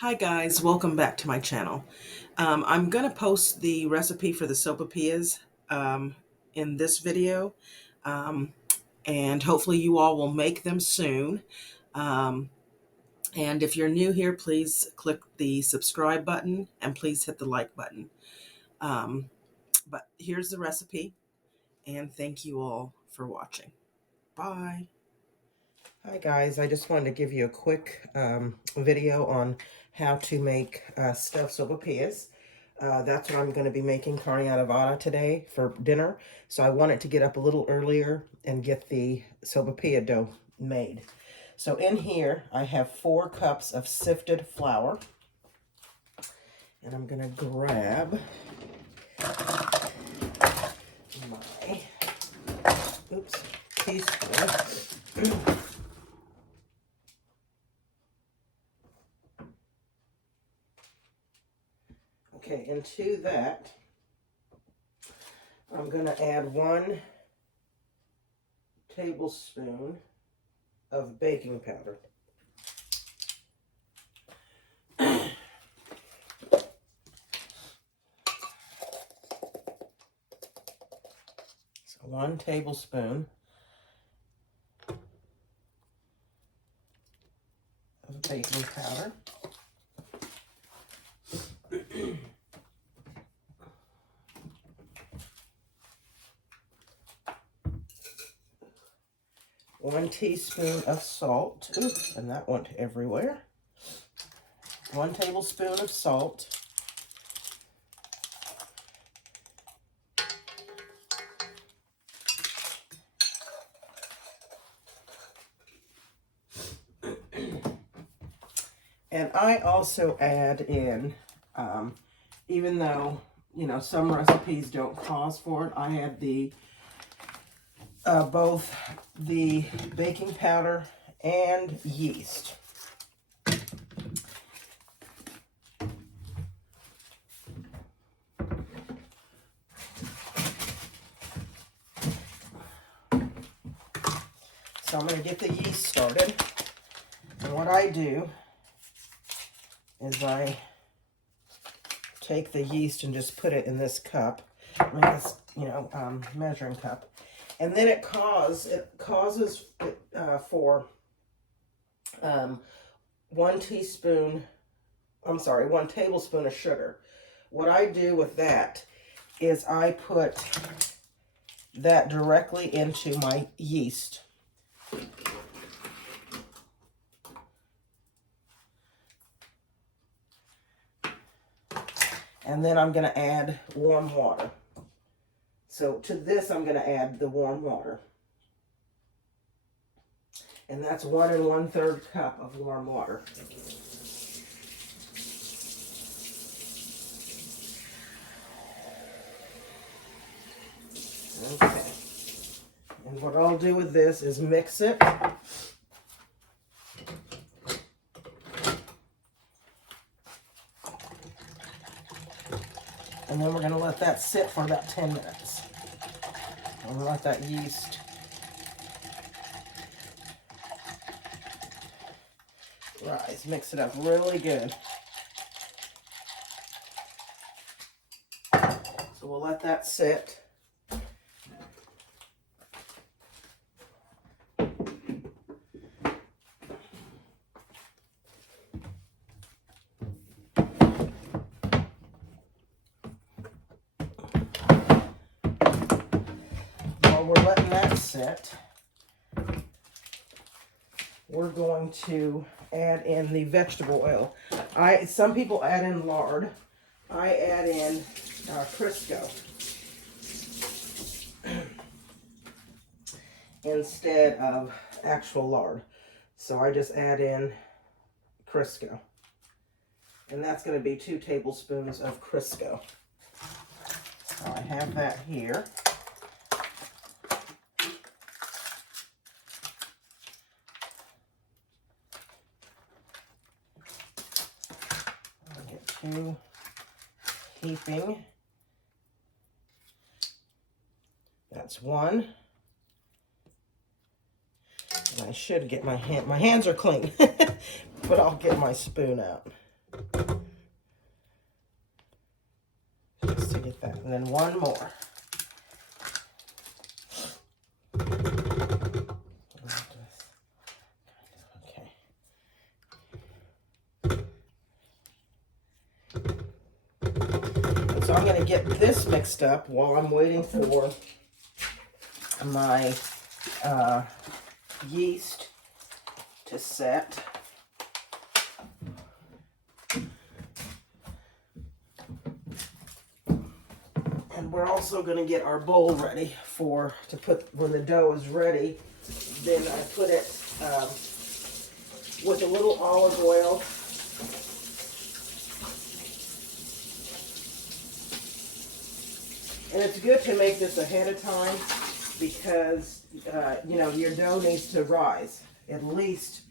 Hi guys, welcome back to my channel. I'm going to post the recipe for the sopapillas in this video, um, and hopefully you all will make them soon. Um, and if you're new here, please click the subscribe button and please hit the like button. Um, but here's the recipe, and thank you all for watching. Bye. Hi guys, I just wanted to give you a quick video on how to make stuffed sopapillas. That's what I'm going to be making carne adobada today for dinner. So I wanted to get up a little earlier and get the sopapilla dough made. So in here I have 4 cups of sifted flour. And I'm going to grab my teaspoon. Okay, into that, I'm going to add 1 tablespoon of baking powder. So 1 tablespoon of baking powder. One teaspoon of salt. Ooh, and that went everywhere. 1 tablespoon of salt. And I also add in, even though, you know, some recipes don't cause for it, I add the both the baking powder and yeast. So I'm going to get the yeast started. And what I do is I take the yeast and just put it in this cup, this, measuring cup. And then it causes for 1 tablespoon of sugar. What I do with that is I put that directly into my yeast. And then I'm going to add warm water. So to this, I'm going to add the warm water. And that's 1 1/3 cup of warm water. Okay. And what I'll do with this is mix it. And then we're going to let that sit for about 10 minutes. And let that yeast rise. Mix it up really good. So we'll let that sit. While we're letting that sit, we're going to add in the vegetable oil. Some people add in lard. I add in Crisco instead of actual lard. So I just add in Crisco. And that's going to be 2 tablespoons of Crisco. So I have that here. I'll get 2 heaping. That's 1. And I should get my hands are clean, but I'll get my spoon out. Just to get that. And then one more. Okay. And so I'm going to get this mixed up while I'm waiting for my yeast to set. And we're also going to get our bowl ready to put, when the dough is ready, then I put it with a little olive oil. And it's good to make this ahead of time because, you know, your dough needs to rise at least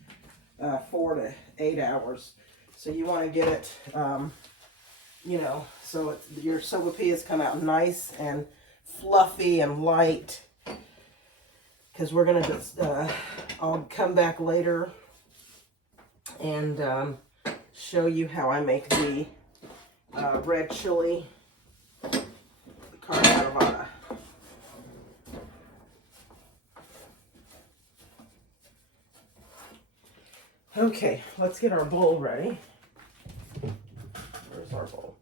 4 to 8 hours. So you want to get it, you know, so your sopapillas come out nice and fluffy and light. Because we're going to just, I'll come back later and show you how I make the red chili carbonara. Okay, let's get our bowl ready. Where's our bowl?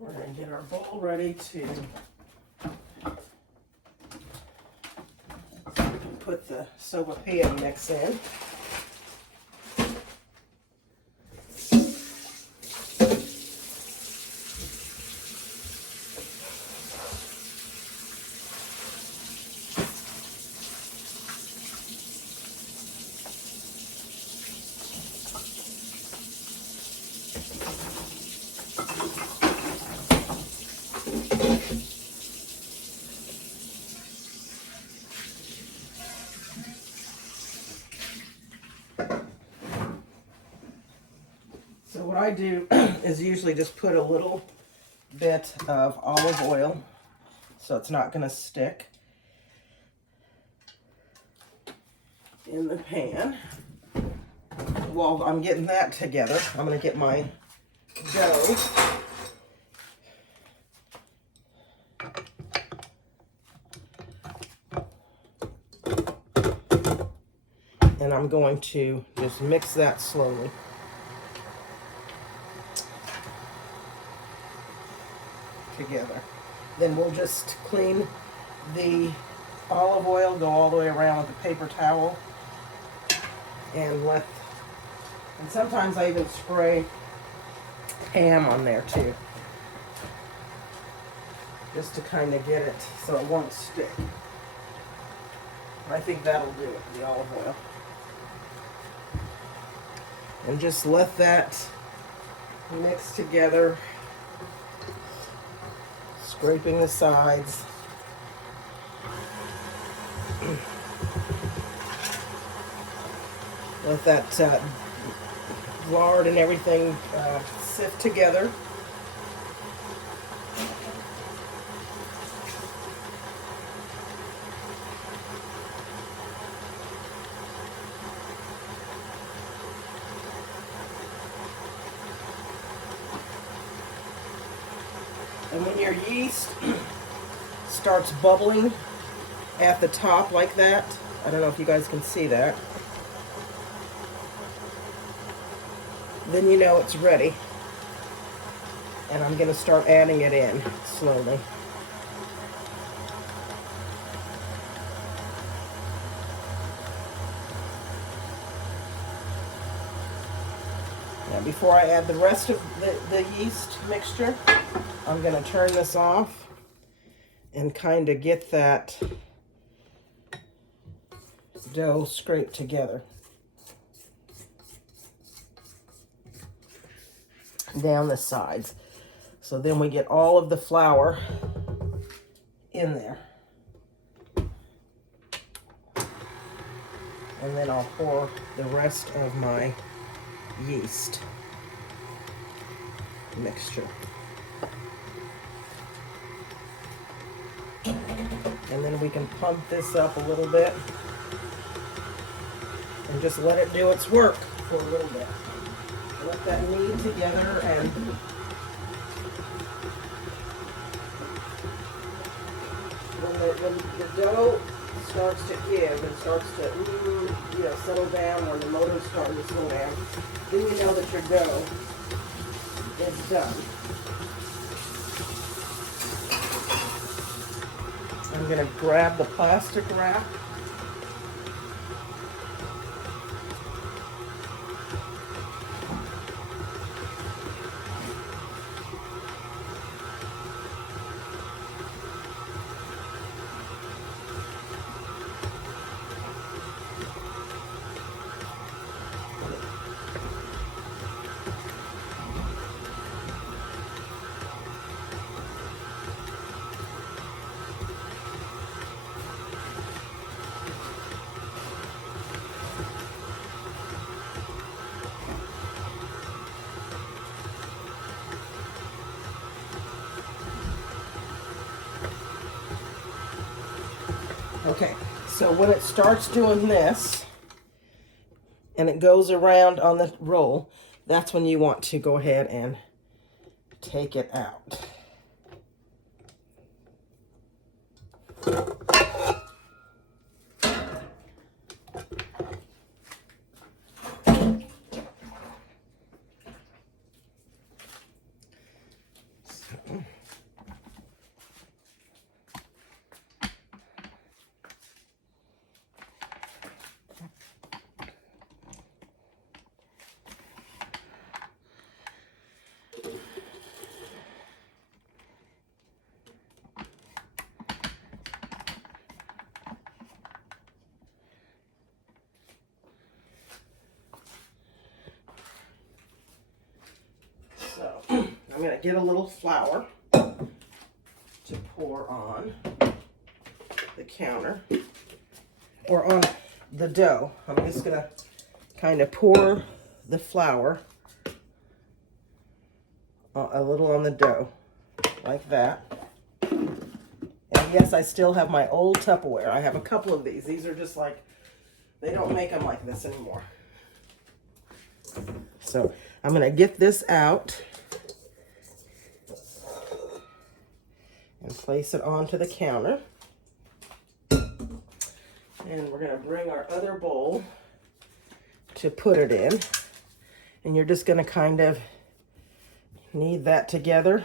We're going to get our bowl ready to put the sopapilla mix in. So what I do is usually just put a little bit of olive oil so it's not going to stick in the pan. While I'm getting that together, I'm going to get my dough. And I'm going to just mix that slowly. Together. Then we'll just clean the olive oil, go all the way around with a paper towel, and sometimes I even spray ham on there too, just to kind of get it so it won't stick. I think that'll do it, the olive oil. And just let that mix together. Scraping the sides. Let that lard and everything sift together. And when your yeast starts bubbling at the top like that, I don't know if you guys can see that, then you know it's ready. And I'm going to start adding it in slowly. Now before I add the rest of the yeast mixture, I'm going to turn this off and kind of get that dough scraped together. down the sides. So then we get all of the flour in there. And then I'll pour the rest of my yeast mixture. And then we can pump this up a little bit and just let it do its work for a little bit. Let that knead together, and when the dough starts to give and starts to settle down, when the motor's starting to slow down, then you know that your dough is done. I'm going to grab the plastic wrap. Okay, so when it starts doing this and it goes around on the roll, that's when you want to go ahead and take it out. I'm going to get a little flour to pour on the counter or on the dough. I'm just going to kind of pour the flour a little on the dough like that. And yes, I still have my old Tupperware. I have a couple of these. These are just like, they don't make them like this anymore. So I'm going to get this out and place it onto the counter. And we're going to bring our other bowl to put it in. And you're just going to kind of knead that together.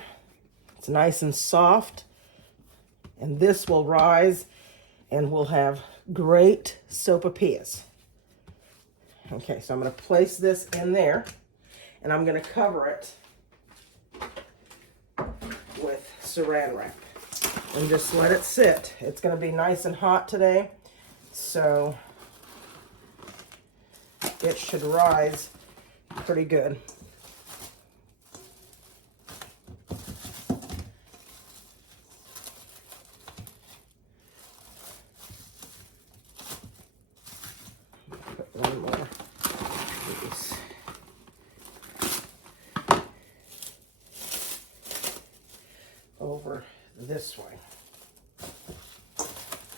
It's nice and soft. And this will rise and we'll have great sopapillas. Okay, so I'm going to place this in there and I'm going to cover it with saran wrap and just let it sit. It's going to be nice and hot today, so it should rise pretty good. Put one more piece. Over this way.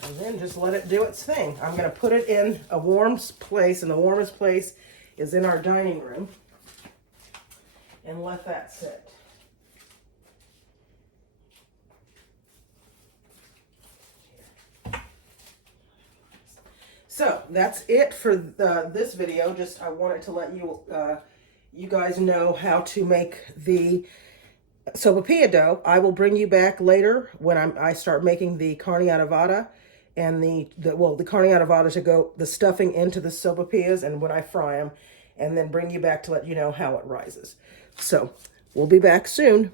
And then just let it do its thing. I'm going to put it in a warm place, and the warmest place is in our dining room, and let that sit. So that's it for this video. Just I wanted to let you you guys know how to make the sopapilla dough. I will bring you back later when I start making the carne adobada and the carne adobada to go the stuffing into the sopapillas, and when I fry them, and then bring you back to let you know how it rises. So we'll be back soon.